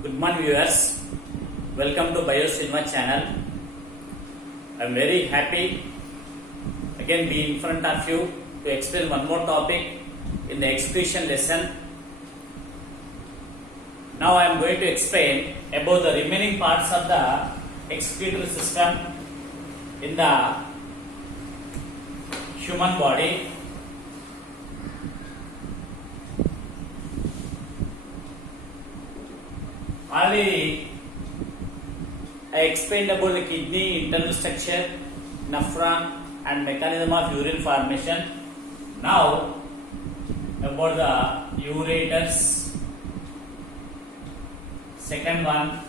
Good morning viewers, welcome to BioCinema channel. I am very happy again be in front of you to explain one more topic in the excretion lesson. Now I am going to explain about the remaining parts of the excretory system in the human body. Already I explained about the kidney internal structure, nephron and mechanism of urine formation. Now about the ureters. Second one,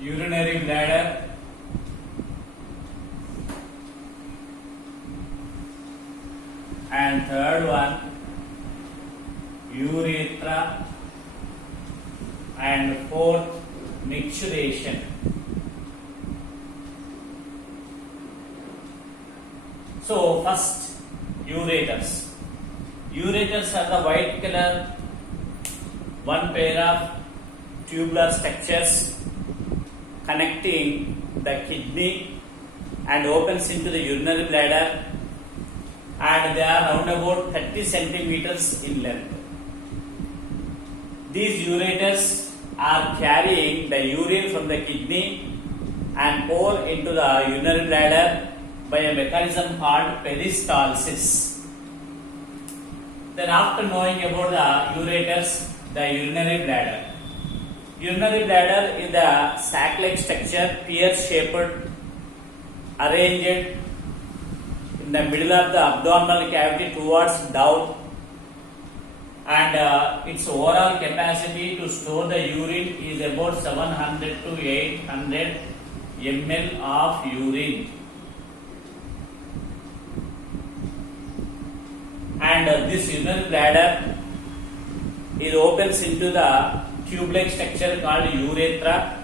urinary bladder. And third one, urethra. And fourth, micturition. So first, ureters. Ureters are the white color, one pair of tubular structures connecting the kidney and opens into the urinary bladder, and they are around about 30 centimeters in length. These ureters are carrying the urine from the kidney and pour into the urinary bladder by a mechanism called peristalsis. Then after knowing about the ureters, the urinary bladder. Urinary bladder is the sac-like structure, pear-shaped, arranged in the middle of the abdominal cavity towards down, and its overall capacity to store the urine is about 700 to 800 ml of urine. And this urinary bladder it opens into the tube-like structure called urethra.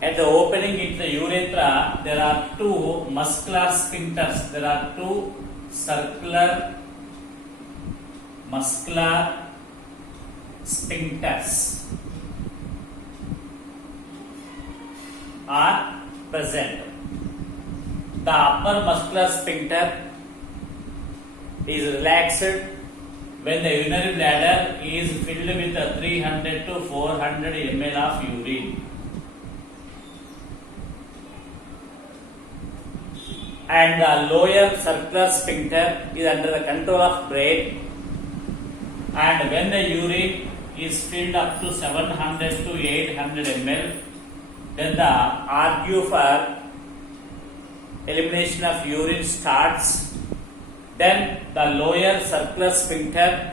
At the opening into the urethra, there are two muscular sphincters. There are two circular muscular sphincters are present. The upper muscular sphincter is relaxed when the urinary bladder is filled with 300 to 400 ml of urine. And the lower circular sphincter is under the control of brain, and when the urine is filled up to 700 to 800 ml, then the argue for elimination of urine starts. Then the lower circular sphincter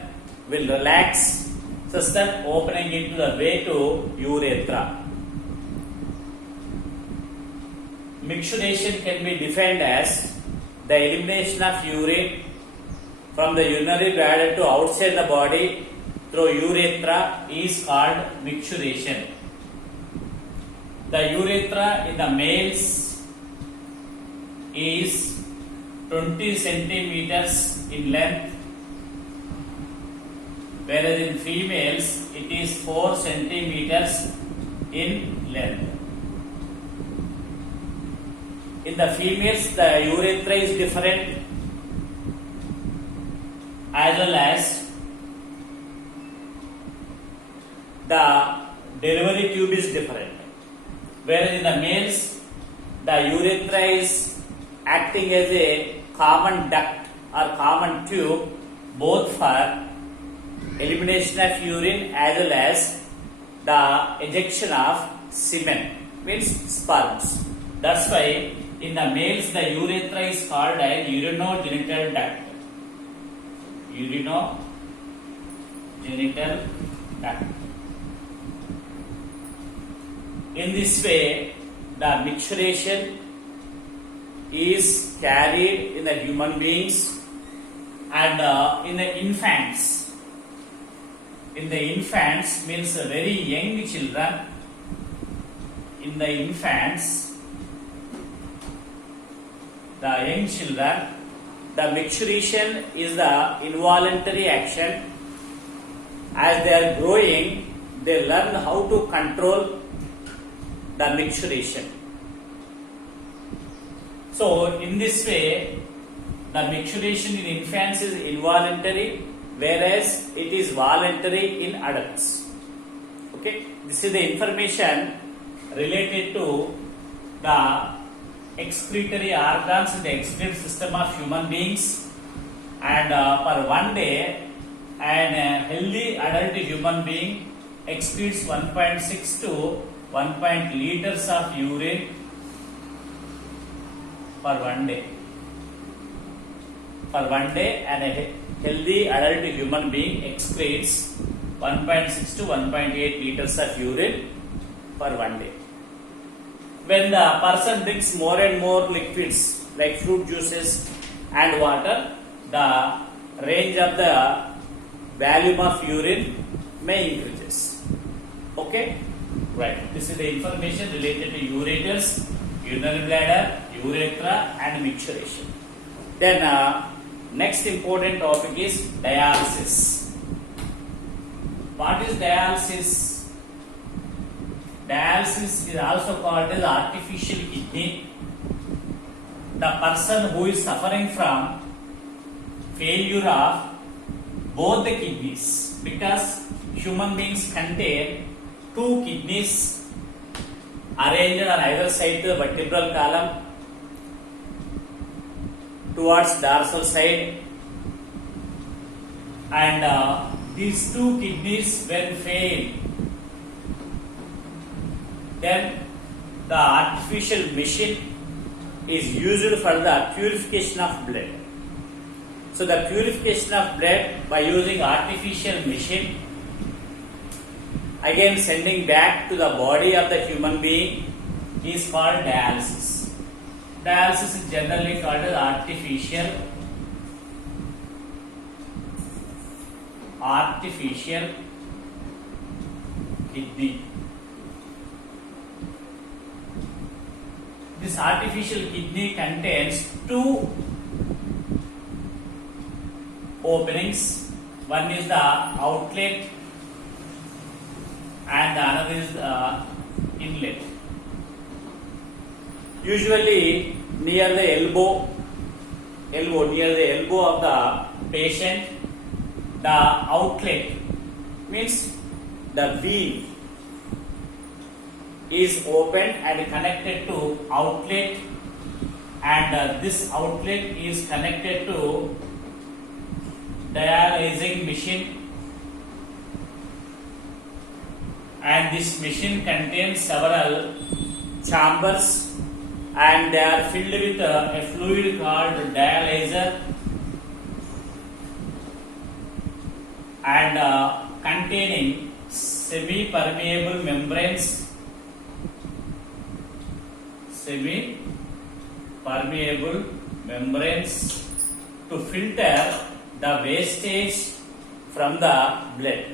will relax, such that opening into the way to urethra. Micturition can be defined as the elimination of urine from the urinary bladder to outside the body through urethra is called micturition. The urethra in the males is 20 centimeters in length, whereas in females it is 4 centimeters in length. In the females, the urethra is different, as well as the delivery tube is different. Whereas in the males, the urethra is acting as a common duct or common tube, both for elimination of urine as well as the ejection of semen, means sperms. That's why in the males the urethra is called as urinogenital duct. Urinogenital duct. In this way, the micturition is carried in the human beings and in the infants. In the infants means very young children. In the infants, the young children, the micturition is the involuntary action. As they are growing, they learn how to control the micturition. So in this way, the micturition in infants is involuntary, whereas it is voluntary in adults. Okay, this is the information related to the excretory organs in the excretory system of human beings, and per 1 day an healthy adult human being excretes 1.6 to 1 liters of urine per 1 day. Per 1 day, an healthy adult human being excretes 1.6 to 1.8 liters of urine per 1 day. When the person drinks more and more liquids like fruit juices and water, the range of the volume of urine may increases. Okay, right. This is the information related to ureters, urinary bladder, urethra, and micturition. Then next important topic is dialysis. What is dialysis? Dialysis is also called as artificial kidney. The person who is suffering from failure of both the kidneys, because human beings contain two kidneys arranged on either side to the vertebral column towards dorsal side, and these two kidneys when fail, then the artificial machine is used for the purification of blood. So the purification of blood by using artificial machine, again sending back to the body of the human being, is called dialysis. Dialysis is generally called as artificial kidney. This artificial kidney contains two openings. One is the outlet and the another is the inlet. Usually near the elbow of the patient, the outlet means the vein is opened and connected to outlet, and this outlet is connected to dialyzing machine, and this machine contains several chambers, and they are filled with a fluid called dialyzer, and containing semi-permeable membranes to filter the wastage from the blood,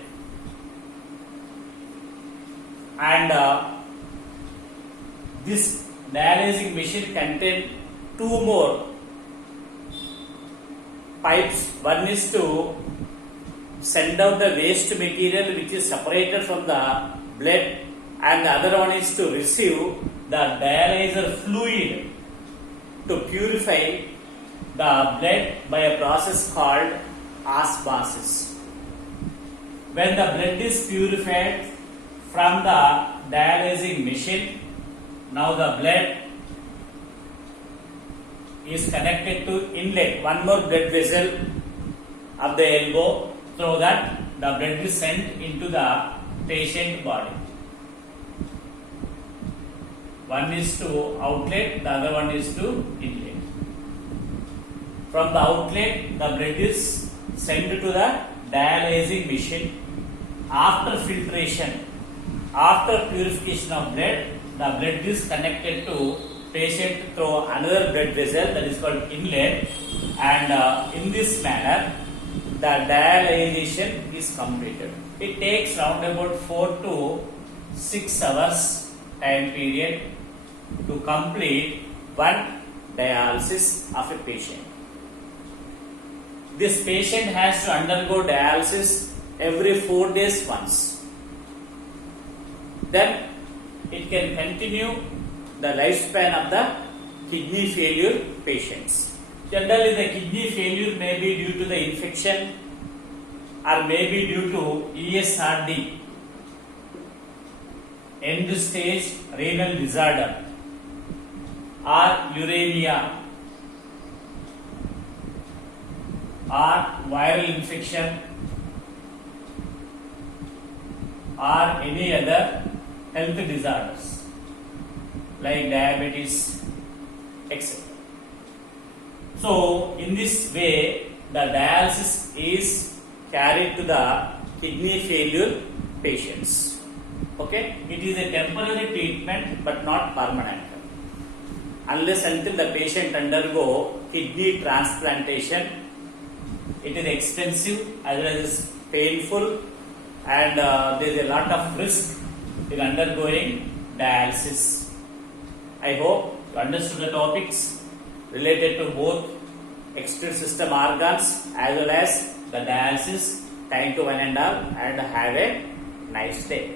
and this dialyzing machine contains two more pipes. One is to send out the waste material which is separated from the blood, and the other one is to receive the dialyzer fluid to purify the blood by a process called osmosis. When the blood is purified from the dialyzing machine, now the blood is connected to inlet, one more blood vessel of the elbow, so that the blood is sent into the patient body. One is to outlet, the other one is to inlet. From the outlet, the blood is sent to the dialyzing machine. After filtration, after purification of blood, the blood is connected to patient through another blood vessel, that is called inlet, and in this manner the dialyzation is completed. It takes round about 4 to 6 hours time period to complete one dialysis of a patient. This patient has to undergo dialysis every 4 days once. then it can continue the lifespan of the kidney failure patients. Generally, the kidney failure may be due to the infection or may be due to ESRD, end stage renal disorder, or uremia, or viral infection, or any other health disorders like diabetes, etc. So, in this way, the dialysis is carried to the kidney failure patients. Okay, it is a temporary treatment but not permanent. Unless until the patient undergo kidney transplantation, it is expensive as well as painful, and there is a lot of risk in undergoing dialysis. I hope you understood the topics related to both extreme system organs as well as the dialysis. Thank you one and all, and have a nice day.